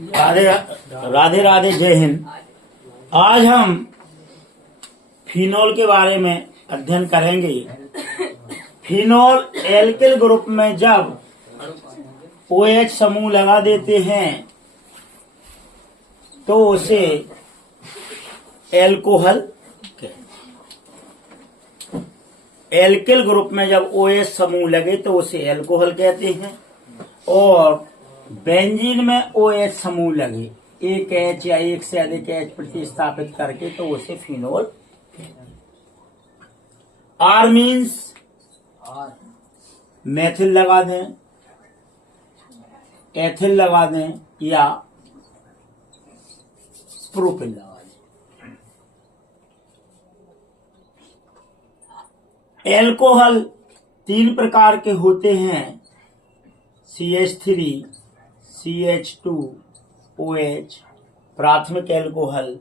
राधे राधे राधे, जय हिंद। आज हम फिनोल के बारे में अध्ययन करेंगे। फिनोल एल्किल ग्रुप में जब OH समूह लगा देते हैं तो उसे एल्कोहल कहते हैं। एल्किल ग्रुप में जब OH समूह लगे तो उसे एल्कोहल कहते हैं, और बेंजीन में OH समूह लगे एक H या एक से अधिक H प्रतिस्थापित करके तो उसे फिनोल। R मीन्स मेथिल लगा दें, एथिल लगा दें या प्रोपिल लगा दें। एल्कोहल 3 प्रकार के होते हैं, CH3, CH2OH, प्राथमिक एल्कोहल।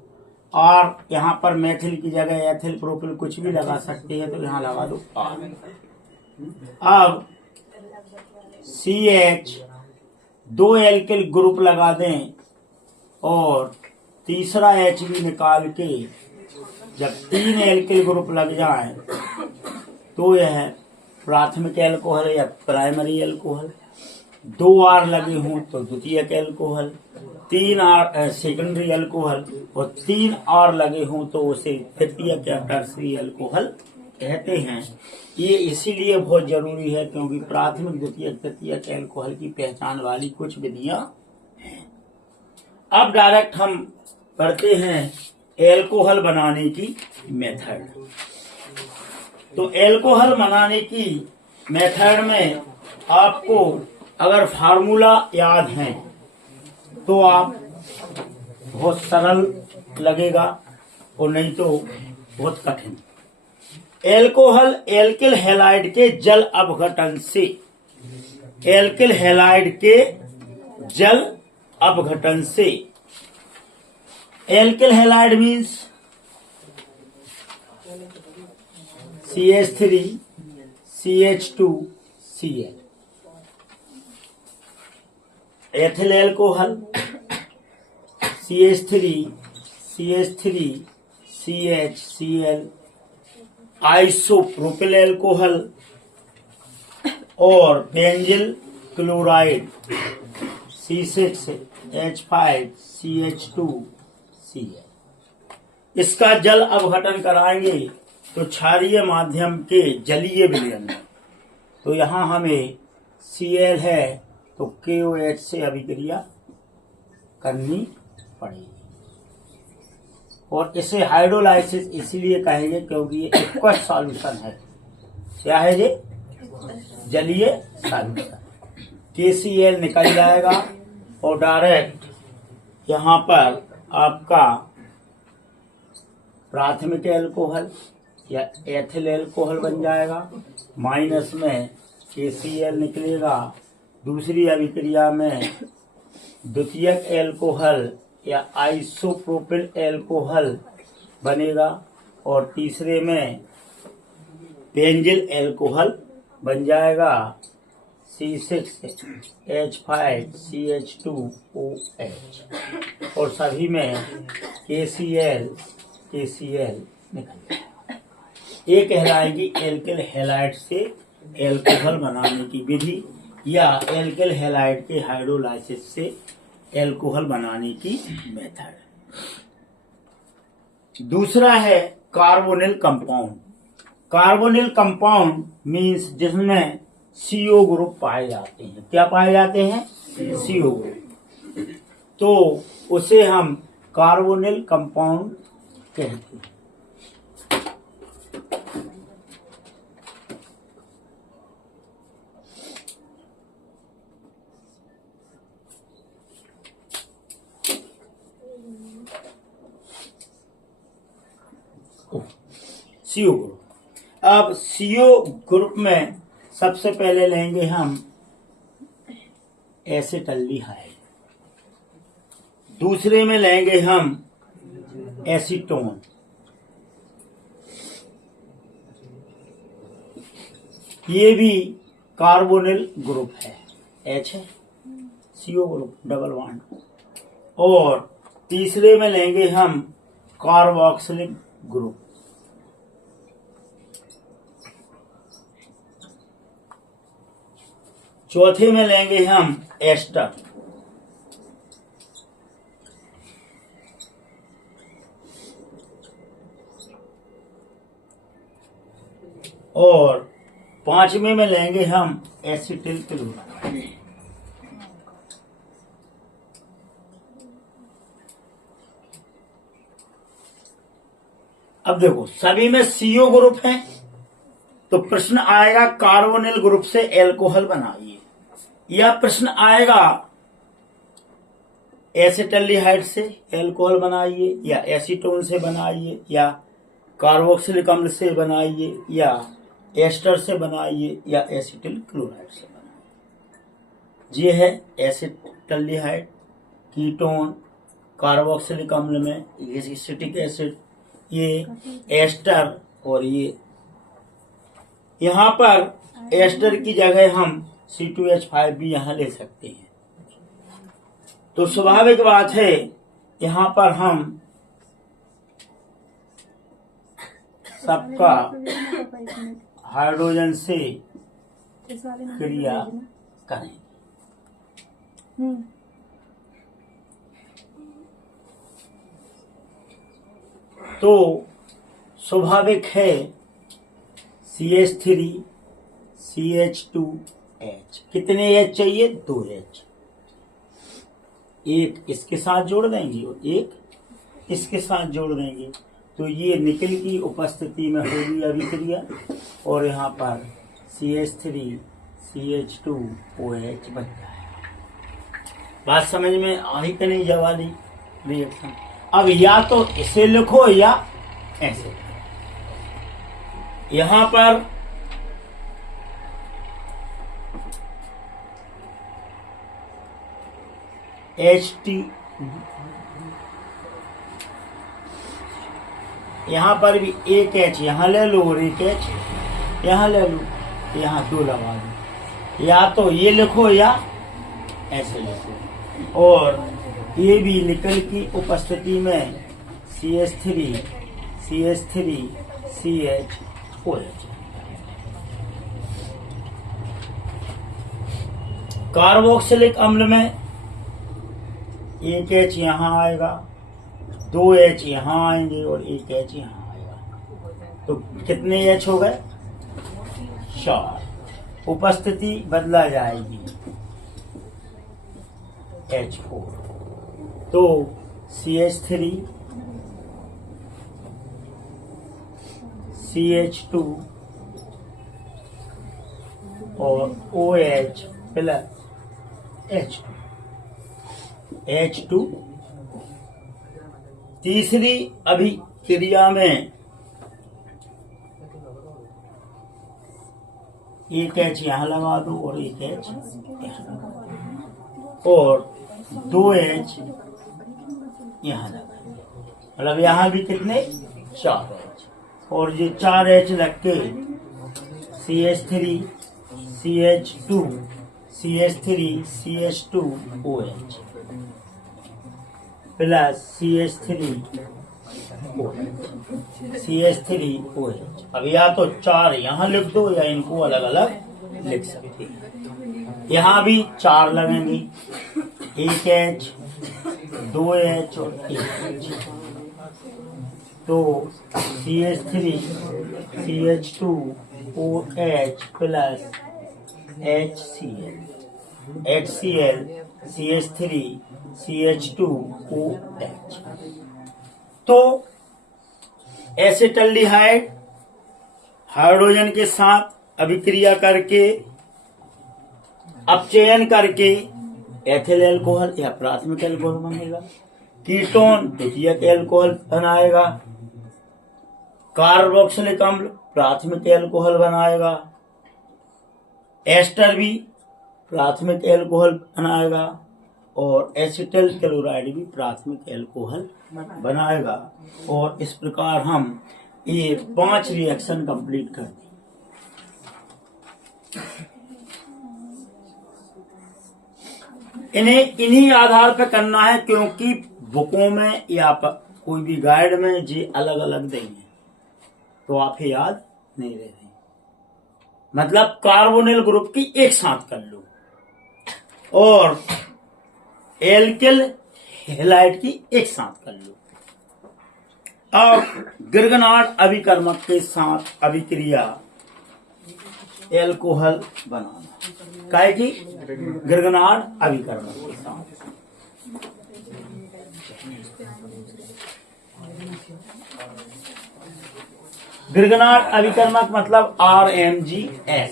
और यहाँ पर मेथिल की जगह एथिल प्रोपिल कुछ भी लगा सकते हैं, तो यहाँ लगा दो R। अब CH 2 एल्किल ग्रुप लगा दें और तीसरा H भी निकाल के जब 3 एल्किल ग्रुप लग जाए तो यह प्राथमिक एल्कोहल या प्राइमरी एल्कोहल। 2 R लगे हों तो द्वितीयक एल्कोहल, 3 R सेकेंडरी एल्कोहल, और 3 R लगे हों तो उसे तृतीयक या टर्सरी एल्कोहल कहते हैं। ये इसीलिए बहुत जरूरी है क्योंकि प्राथमिक, द्वितीयक, तृतीयक एल्कोहल की पहचान वाली कुछ विधियां हैं। अब डायरेक्ट हम करते हैं एल्कोहल बनाने की मेथड। तो एल्कोहल बनाने की मेथड में आपको अगर फार्मूला याद है तो आप बहुत सरल लगेगा और नहीं तो बहुत कठिन। एल्कोहल एल्किल हैलाइड के जल अपघटन से, एल्किल हैलाइड के जल अपघटन से। Alkyl halide means CH3, CH2, Cl। Ethyl alcohol CH3, CH3, CH, Cl। Isopropyl alcohol और बेंजिल क्लोराइड C6H5CH2Cl। इसका जल अपघटन कराएंगे तो क्षारीय माध्यम के जलीय विलयन में, तो यहाँ हमें Cl है तो KOH से अभिक्रिया करनी पड़ेगी। और इसे हाइड्रोलाइसिस इसीलिए कहेंगे क्योंकि ये एक्वस सॉल्यूशन है। क्या है ये? जलीय सॉल्यूशन। KCl निकल जाएगा और डायरेक्ट यहाँ पर आपका प्राथमिक एल्कोहल या एथिल एल्कोहल बन जाएगा। माइनस में KCl निकलेगा। दूसरी अभिक्रिया में द्वितीयक एल्कोहल या आइसोप्रोपिल एल्कोहल बनेगा और तीसरे में बेंजिल एल्कोहल बन जाएगा C6H5CH2OH, और सभी में KCl निकल जाएगा। ये कहलाएगी एल्किल हैलाइड से एल्कोहल बनाने की विधि या एल्किल हैलाइड के हाइड्रोलाइसिस से एल्कोहल बनाने की मेथड। दूसरा है carbonyl compound. Carbonyl compound means जिसमें CO ग्रुप पाए जाते हैं। क्या पाए जाते हैं? CO group. तो उसे हम कार्बोनिल कंपाउंड कहते हैं। CO group. अब CO ग्रुप में सबसे पहले लेंगे हम एसिटल्डिहाइड, दूसरे में लेंगे हम एसीटोन, ये भी कार्बोनिल ग्रुप है, H है, CO ग्रुप डबल बॉन्ड। और तीसरे में लेंगे हम कार्बोक्सिलिक ग्रुप। चौथे में लेंगे हम एस्टर। और पांचवें में लेंगे हम एसिटिल क्लोराइड। अब देखो सभी में CO ग्रुप है, तो प्रश्न आएगा कार्बोनिल ग्रुप से एल्कोहल बनाइए, या प्रश्न आएगा एसिटल्डिहाइड से एल्कोहल बनाइए, या एसीटोन से बनाइए, या कार्बोक्सिलिक अम्ल से बनाइए, या एस्टर से बनाइए, या एसिटिल क्लोराइड से बनाइए। ये है एसिटल्डिहाइड, कीटोन, कार्बोक्सिलिक अम्ल में ये एसिटिक एसिड, ये एस्टर, और ये यहाँ पर एस्टर की जगह हम C2H5 भी यहाँ ले सकते हैं। तो स्वाभाविक बात है यहाँ पर हम सबका हाइड्रोजन से क्रिया करेंगे। तो स्वाभाविक है CH3 CH2H, कितने H चाहिए? 2 H। एक इसके साथ जोड़ देंगे और एक इसके साथ जोड़ देंगे, तो ये निकल की उपस्थिति में होगी अभिक्रिया, और यहाँ पर CH3 CH2OH बन जाएगा। बात समझ में आई कि नहीं? जवाली रिएक्शन। अब या तो इसे लिखो या ऐसे। यहां पर HT, यहां पर भी एक H यहां ले लो और एक H यहां ले लो, यहां 2 लगा दो। या तो ये लिखो या ऐसे लिखो। और ये भी निकल की उपस्थिति में CH3 CH2OH। कार्बोक्सिलिक अम्ल में एक H यहाँ आएगा, 2 H यहाँ आएंगे और एक H यहाँ आएगा, तो कितने H हो गए? 4। उपस्थिति बदला जाएगी H4। तो CH3 CH2 और OH प्लस H2। तीसरी अभिक्रिया में एक H यहाँ लगा दो और एक H यहाँ लगा दो, और 2 H यहाँ लगा दो, मतलब यहाँ भी कितने? 4 H। और ये 4 H लग के CH3 CH2 CH3 CH2OH plus CH3OH। अब या तो 4 यहाँ लिख दो या इनको अलग अलग लिख सकते हैं। यहाँ भी 4 लगेंगे, एक H, 2 H और एक H। तो CH3 CH2OH plus HCl CH3 CH2OH। तो एसिटल्डिहाइड हाइड्रोजन के साथ अभिक्रिया करके अपचयन करके एथिल एल्कोहल या प्राथमिक एल्कोहल बनेगा। कीटोन द्वितीयक एल्कोहल बनाएगा। कार्बोक्सिलिक अम्ल प्राथमिक एल्कोहल बनाएगा। एस्टर भी प्राथमिक एल्कोहल बनाएगा और एसिटिल क्लोराइड भी प्राथमिक एल्कोहल बनाएगा। और इस प्रकार हम ये 5 रिएक्शन कंप्लीट कर दें। इन्हें इन्हीं आधार पर करना है, क्योंकि बुकों में या कोई भी गाइड में जी अलग अलग देंगे तो आप याद नहीं रहे। मतलब कार्बोनिल ग्रुप की एक साथ कर लो और एल्किल हैलाइड की एक साथ कर लो। अब गिरगनाट अभिकर्मक के साथ अभिक्रिया एल्कोहल बनाना, काहे की गिरगनाट अभिकर्मक के साथ। गिरगनाट अभिकर्मक मतलब RMgX।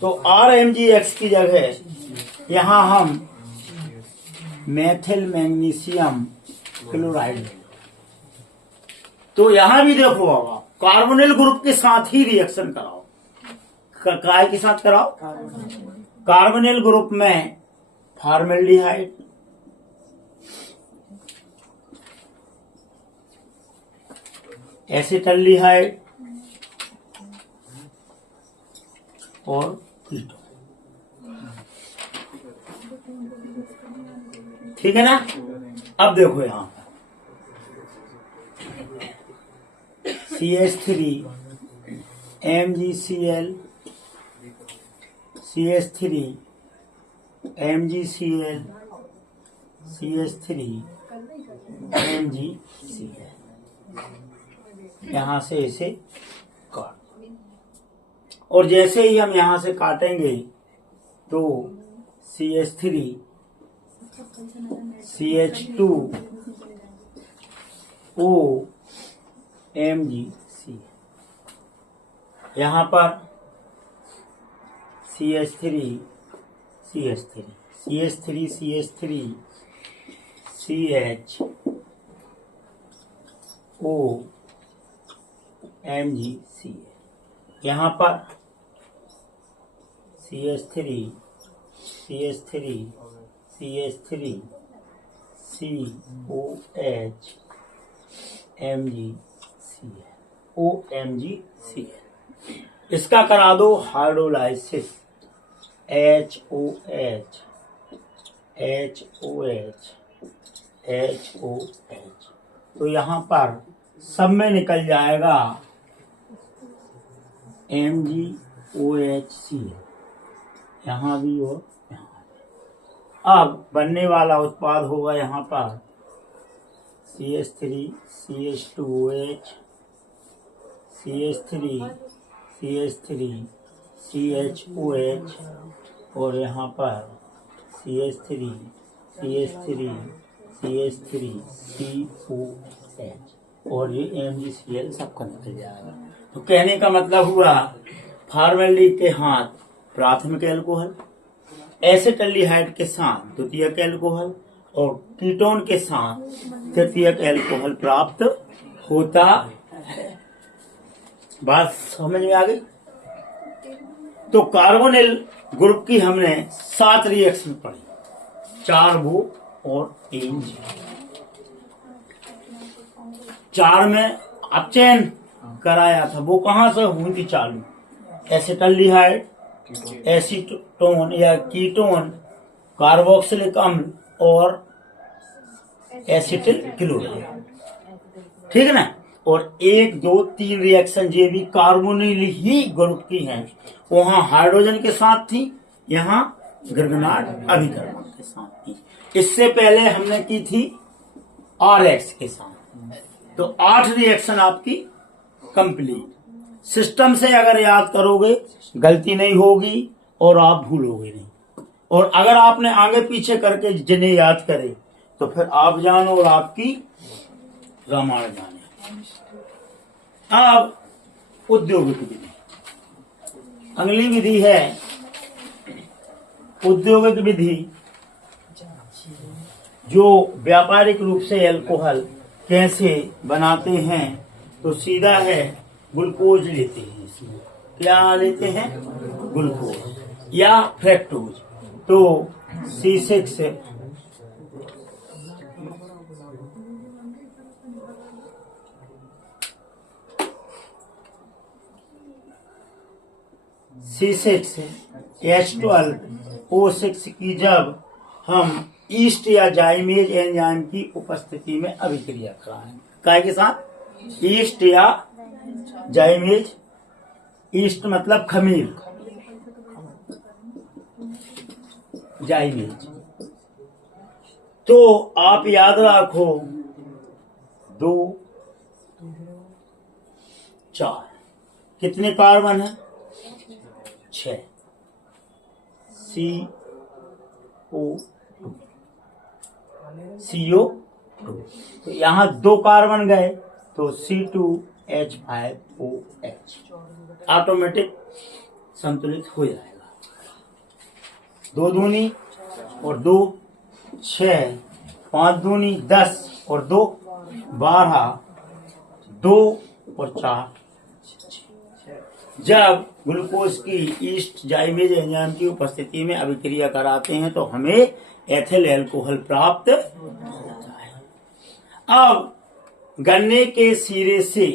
तो RMgX की जगह यहां हम मेथिल मैग्नीशियम क्लोराइड। तो यहां भी देखो बाबा, कार्बोनिल ग्रुप के साथ ही रिएक्शन कराओ। काय के साथ कराओ? कार्बोनिल ग्रुप में फॉर्मेल्डिहाइड, एसिटल्डिहाइड और कीटोन। ठीक है ना। अब देखो यहां पर CH3 MgCl, CH3 MgCl, CH3 MgCl। यहां से इसे काट, और जैसे ही हम यहां से काटेंगे तो CH3 CH2 O MgCl। यहां पर CH3 CH3 CH3 CH3 CH O MgCl। यहां पर CH3 CH3 CH3 COH MgCl OMgCl। इसका करा दो हाइड्रोलाइसिस HOH HOH HOH। तो यहां पर सब में निकल जाएगा MgOHCl, यहां भी और यहां भी। अब बनने वाला उत्पाद होगा यहां पर CH3 CH2OH CH3 CH3 CHOH और यहाँ पर CH3 CH3 CH3 COH और ये MgCl सबका निकल जाएगा। तो कहने का मतलब हुआ फॉर्मेल्डिहाइड के हाथ प्राथमिक एल्कोहल, एसिटल्डिहाइड के साथ द्वितीयक एल्कोहल और कीटोन के साथ तृतीयक एल्कोहल प्राप्त होता है। बात समझ में आ गई। तो कार्बोनिल ग्रुप की हमने 7 रिएक्शन पढ़ी, 4 वो और 3 जी। 4 में अपचयन कराया था, वो कहां से हुई थी चालू? एसिटल्डिहाइड, एसीटोन या कीटोन, कार्बोक्सिलिक अम्ल और एसिटिल क्लोराइड। ठीक है ना। और 1 2 3 रिएक्शन ये भी कार्बोनिल ही ग्रुप की हैं। वहां हाइड्रोजन के साथ थी, यहाँ गिरगनाट अभिकर्मक के साथ थी। इससे पहले हमने की थी RX के साथ। तो 8 रिएक्शन आपकी कंप्लीट। सिस्टम से अगर याद करोगे गलती नहीं होगी और आप भूलोगे नहीं। और अगर आपने आगे पीछे करके जिन्हें याद करे तो फिर आप जानो और आपकी रामायण जाने। अब औद्योगिक विधि, अगली विधि है औद्योगिक विधि, जो व्यापारिक रूप से अल्कोहल कैसे बनाते हैं। तो सीधा है ग्लूकोज लेते हैं, इसमें क्या लेते हैं? ग्लूकोज या फ्रैक्टोज। तो C6 C6H12O6 की जब हम ईस्ट या जाइमेज एंजाइम की उपस्थिति में अभिक्रिया कराएंगे। काय के साथ? ईस्ट या जाइमेज। ईस्ट मतलब खमीर, जाइमेज। तो आप याद रखो 2 4 कितने कार्बन है? 6। CO2 तो यहाँ 2 कार्बन गए तो C2H5OH ऑटोमेटिक संतुलित हो जाएगा। 2 दूनी और 2 6, 5 दूनी 10 और 2 12, 2 और 4। जब ग्लूकोज की ईस्ट जाइमेज एंजाइम की उपस्थिति में अभिक्रिया कराते हैं तो हमें एथिल अल्कोहल प्राप्त होता है। अब गन्ने के सिरे से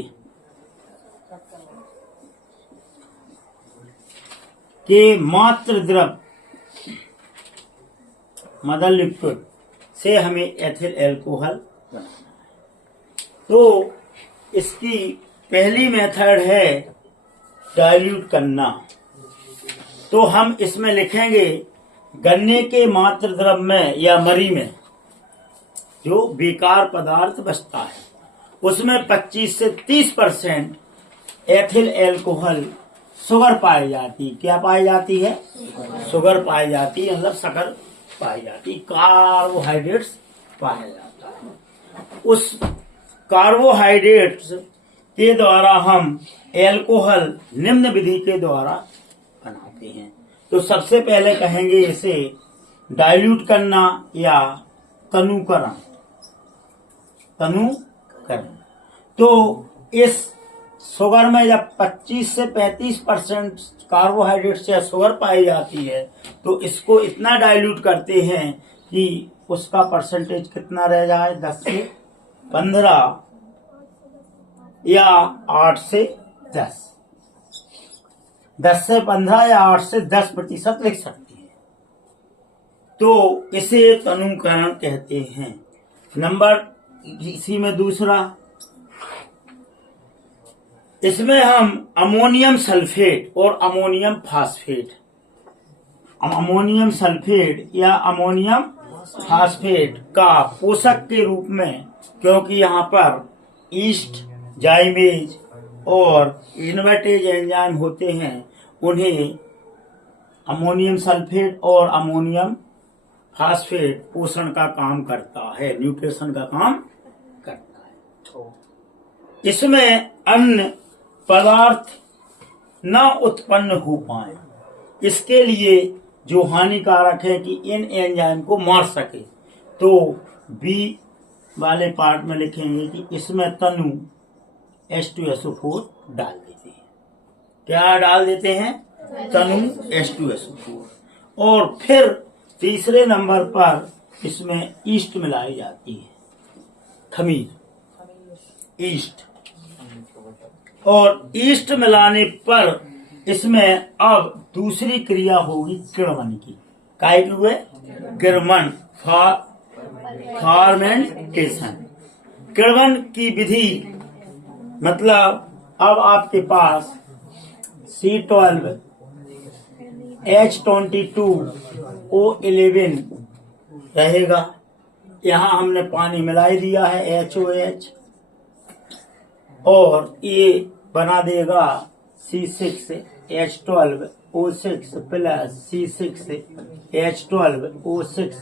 के मात्र द्रव मदर लिक्विड से हमें एथिल अल्कोहल बनाना है। तो इसकी पहली मेथड है डाइल्यूट करना। तो हम इसमें लिखेंगे गन्ने के मात्र द्रव में या मरी में जो बेकार पदार्थ बचता है उसमें 25 से 30% एथिल अल्कोहल शुगर पाई जाती। क्या पाई जाती है? शुगर पाई जाती है, मतलब शक्कर पाई जाती, कार्बोहाइड्रेट्स पाया जाता है। उस कार्बोहाइड्रेट्स के द्वारा हम अल्कोहल निम्न विधि के द्वारा बनाते हैं। तो सबसे पहले कहेंगे इसे डाइल्यूट करना या तनुकरण। तो इस शुगर में जब 25 से 35% कार्बोहाइड्रेट या शुगर पाई जाती है तो इसको इतना डाइल्यूट करते हैं कि उसका परसेंटेज कितना रह जाए? 10 से 15 या 8 से 10। 10 से 15 या 8 से 10% लिख सकती है। तो इसे तनुकरण कहते हैं। नंबर इसी में दूसरा, इसमें हम अमोनियम सल्फेट और अमोनियम फास्फेट, अमोनियम सल्फेट या अमोनियम फास्फेट का पोषक के रूप में, क्योंकि यहाँ पर ईस्ट, जाइमेज और इन्वर्टेज एंजाइम होते हैं, उन्हें अमोनियम सल्फेट और अमोनियम फास्फेट पोषण का काम करता है, न्यूट्रिशन का काम करता है। इसमें अन्य पदार्थ न उत्पन्न हो पाए, इसके लिए जो हानिकारक है कि इन एंजाइम को मार सके, तो बी वाले पार्ट में लिखेंगे कि इसमें तनु H2SO4 डाल देते हैं। क्या डाल देते हैं? तनु H2SO4। और फिर तीसरे नंबर पर इसमें ईस्ट मिलाई जाती है, खमीर, ईस्ट। और ईस्ट मिलाने पर इसमें अब दूसरी क्रिया होगी किण्वन की। काय की हुए? किण्वन, फॉर्मेंटेशन। किण्वन की विधि मतलब अब आपके पास C12 H22O11 रहेगा। यहाँ हमने पानी मिलाई दिया है HOH, और ये बना देगा C6H12O6 प्लस C6H12O6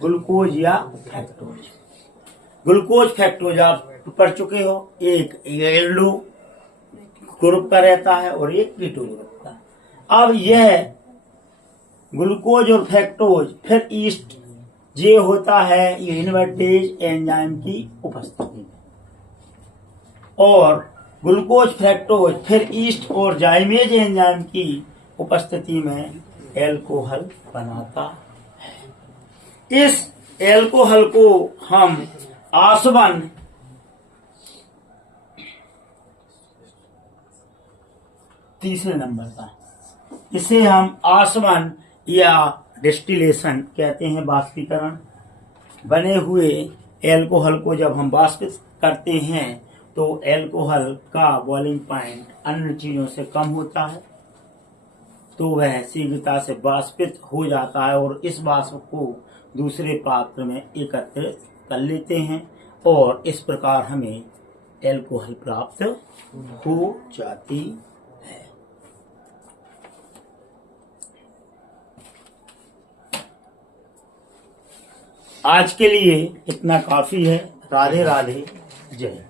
ग्लूकोज या फ्रक्टोज। ग्लूकोज फ्रक्टोज आप पढ़ चुके हो, एक एल्डो ग्रुप का रहता है और एक कीटो ग्रुप का। अब यह ग्लूकोज और फ्रक्टोज फिर ईस्ट जे होता है इन्वर्टेज एंजाइम की उपस्थिति में, और ग्लूकोज फ्रक्टोज फिर ईस्ट और जाइमेज एंजाइम की उपस्थिति में एल्कोहल बनाता है। इस एल्कोहल को हम आसवन तीसरे नंबर का, इसे हम आसवन या डिस्टिलेशन कहते हैं, वाष्पीकरण। बने हुए एल्कोहल को जब हम वाष्पित करते हैं तो एल्कोहल का बॉइलिंग पॉइंट अन्य चीजों से कम होता है, तो वह शीघ्रता से वाष्पित हो जाता है और इस वाष्प को दूसरे पात्र में एकत्रित कर लेते हैं और इस प्रकार हमें एल्कोहल प्राप्त हो जाती है। आज के लिए इतना काफी है। राधे राधे, जय।